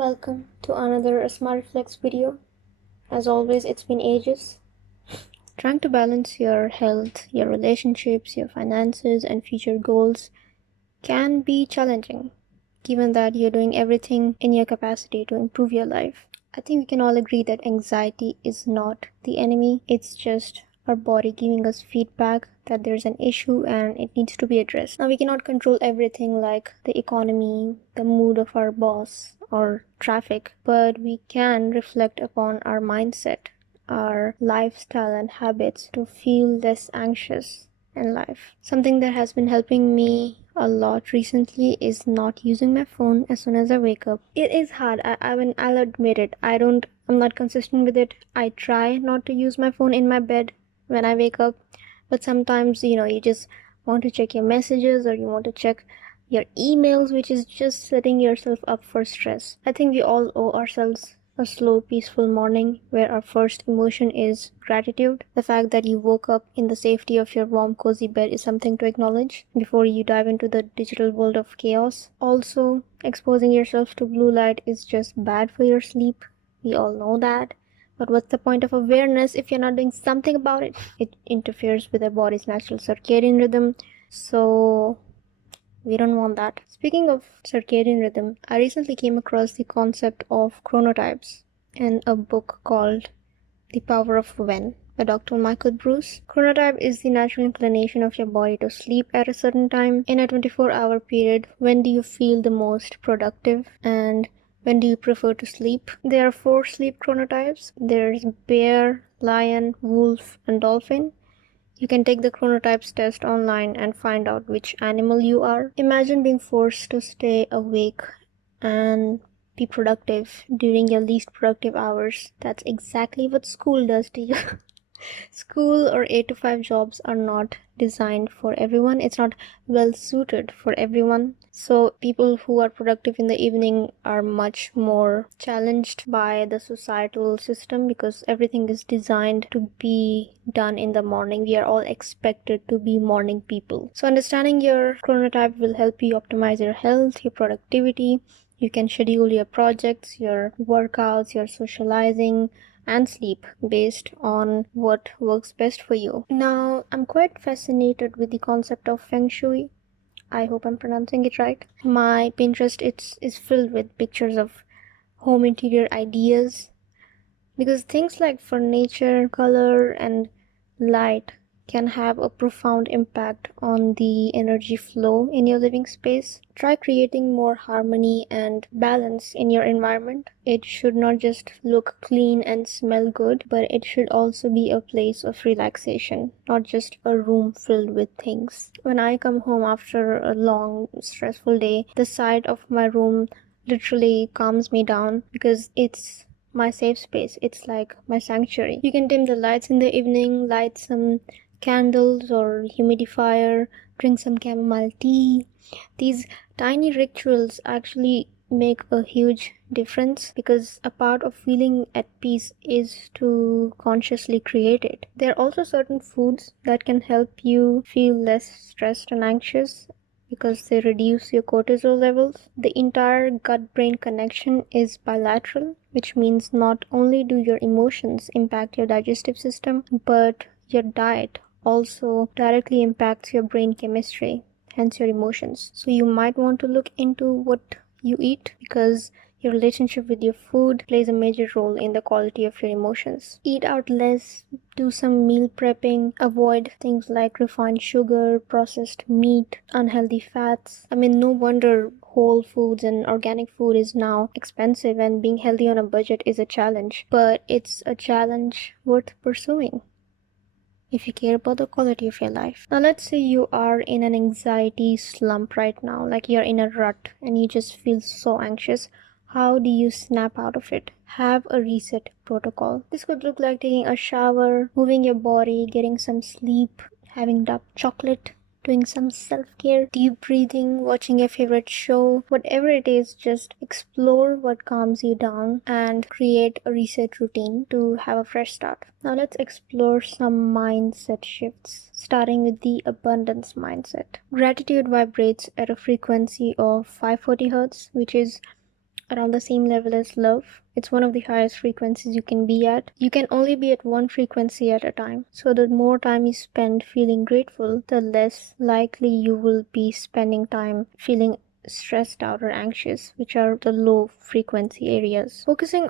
Welcome to another asmareflects video. As always, it's been ages. Trying to balance your health, your relationships, your finances, and future goals can be challenging, given that you're doing everything in your capacity to improve your life. I think we can all agree that anxiety is not the enemy, it's just our body giving us feedback that there's an issue and it needs to be addressed. Now, we cannot control everything like the economy, the mood of our boss, or traffic, but we can reflect upon our mindset, our lifestyle and habits to feel less anxious in life. Something that has been helping me a lot recently is not using my phone as soon as I wake up. It is hard. I'll admit it. I'm not consistent with it. I try not to use my phone in my bed when I wake up, but sometimes you just want to check your messages or you want to check your emails, which is just setting yourself up for stress. I think we all owe ourselves a slow, peaceful morning where our first emotion is gratitude. The fact that you woke up in the safety of your warm, cozy bed is something to acknowledge before you dive into the digital world of chaos. Also, exposing yourself to blue light is just bad for your sleep. We all know that. But what's the point of awareness if you're not doing something about it? It interferes with our body's natural circadian rhythm. So we don't want that. Speaking of circadian rhythm, I recently came across the concept of chronotypes in a book called The Power of When by Dr. Michael Bruce. Chronotype is the natural inclination of your body to sleep at a certain time. In a 24-hour period, when do you feel the most productive and when do you prefer to sleep? There are 4 sleep chronotypes. There's bear, lion, wolf, and dolphin. You can take the chronotypes test online and find out which animal you are. Imagine being forced to stay awake and be productive during your least productive hours. That's exactly what school does to you. School or 8 to 5 jobs are not designed for everyone. It's not well suited for everyone. So people who are productive in the evening are much more challenged by the societal system because everything is designed to be done in the morning. We are all expected to be morning people. So understanding your chronotype will help you optimize your health, your productivity. You can schedule your projects, your workouts, your socializing, and sleep based on what works best for you. Now, I'm quite fascinated with the concept of Feng Shui. I hope I'm pronouncing it right. My Pinterest is filled with pictures of home interior ideas because things like furniture, color, and light can have a profound impact on the energy flow in your living space. Try creating more harmony and balance in your environment. It should not just look clean and smell good, but it should also be a place of relaxation, not just a room filled with things. When I come home after a long, stressful day, the sight of my room literally calms me down because it's my safe space. It's like my sanctuary. You can dim the lights in the evening, light some candles or humidifier, drink some chamomile tea. These tiny rituals actually make a huge difference because a part of feeling at peace is to consciously create it. There are also certain foods that can help you feel less stressed and anxious because they reduce your cortisol levels. The entire gut-brain connection is bilateral, which means not only do your emotions impact your digestive system, but your diet also directly impacts your brain chemistry, hence your emotions. So you might want to look into what you eat because your relationship with your food plays a major role in the quality of your emotions. Eat out less, do some meal prepping, avoid things like refined sugar, processed meat, unhealthy fats. No wonder whole foods and organic food is now expensive and being healthy on a budget is a challenge, but it's a challenge worth pursuing if you care about the quality of your life. Now let's say you are in an anxiety slump right now, like you're in a rut and you just feel so anxious. How do you snap out of it? Have a reset protocol. This could look like taking a shower, moving your body, getting some sleep, having dark chocolate, doing some self-care, deep breathing, watching your favorite show. Whatever it is, just explore what calms you down and create a reset routine to have a fresh start. Now let's explore some mindset shifts, starting with the abundance mindset. Gratitude vibrates at a frequency of 540 Hz, which is around the same level as love. It's one of the highest frequencies you can be at. You can only be at one frequency at a time. So the more time you spend feeling grateful, the less likely you will be spending time feeling stressed out or anxious, which are the low frequency areas. Focusing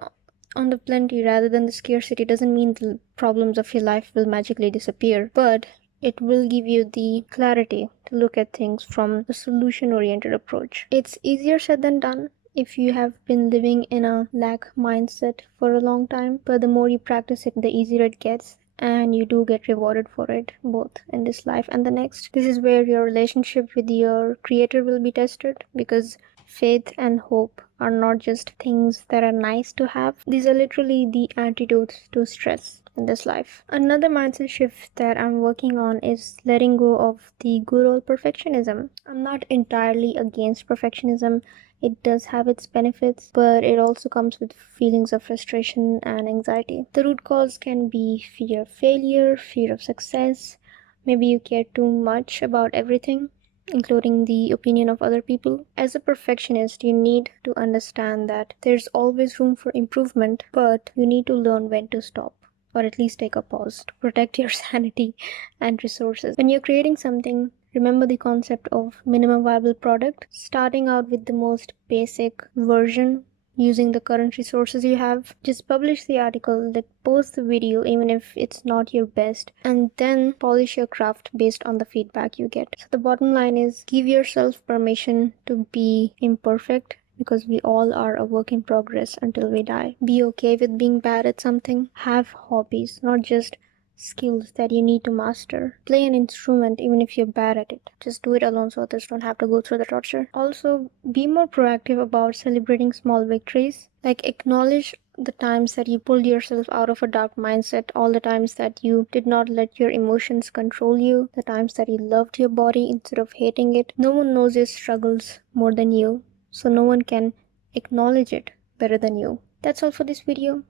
on the plenty rather than the scarcity doesn't mean the problems of your life will magically disappear, but it will give you the clarity to look at things from a solution-oriented approach. It's easier said than done if you have been living in a lack mindset for a long time, but the more you practice it, the easier it gets, and you do get rewarded for it, both in this life and the next. This is where your relationship with your creator will be tested, because faith and hope are not just things that are nice to have. These are literally the antidotes to stress in this life. Another mindset shift that I'm working on is letting go of the good old perfectionism. I'm not entirely against perfectionism. It does have its benefits, but it also comes with feelings of frustration and anxiety. The root cause can be fear of failure, fear of success. Maybe you care too much about everything, including the opinion of other people. As a perfectionist, you need to understand that there's always room for improvement, but you need to learn when to stop, or at least take a pause to protect your sanity and resources. When you're creating something, remember the concept of minimum viable product. Starting out with the most basic version using the current resources you have. Just publish the article, like post the video even if it's not your best, and then polish your craft based on the feedback you get. So the bottom line is, give yourself permission to be imperfect, because we all are a work in progress until we die. Be okay with being bad at something. Have hobbies, not just skills that you need to master. Play an instrument even if you're bad at it. Just do it alone so others don't have to go through the torture. Also, be more proactive about celebrating small victories. Like, acknowledge the times that you pulled yourself out of a dark mindset, all the times that you did not let your emotions control you, the times that you loved your body instead of hating it. No one knows your struggles more than you, so no one can acknowledge it better than you. That's all for this video.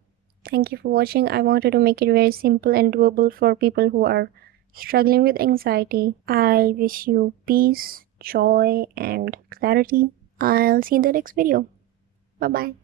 Thank you for watching. I wanted to make it very simple and doable for people who are struggling with anxiety. I wish you peace, joy, and clarity. I'll see you in the next video. Bye bye.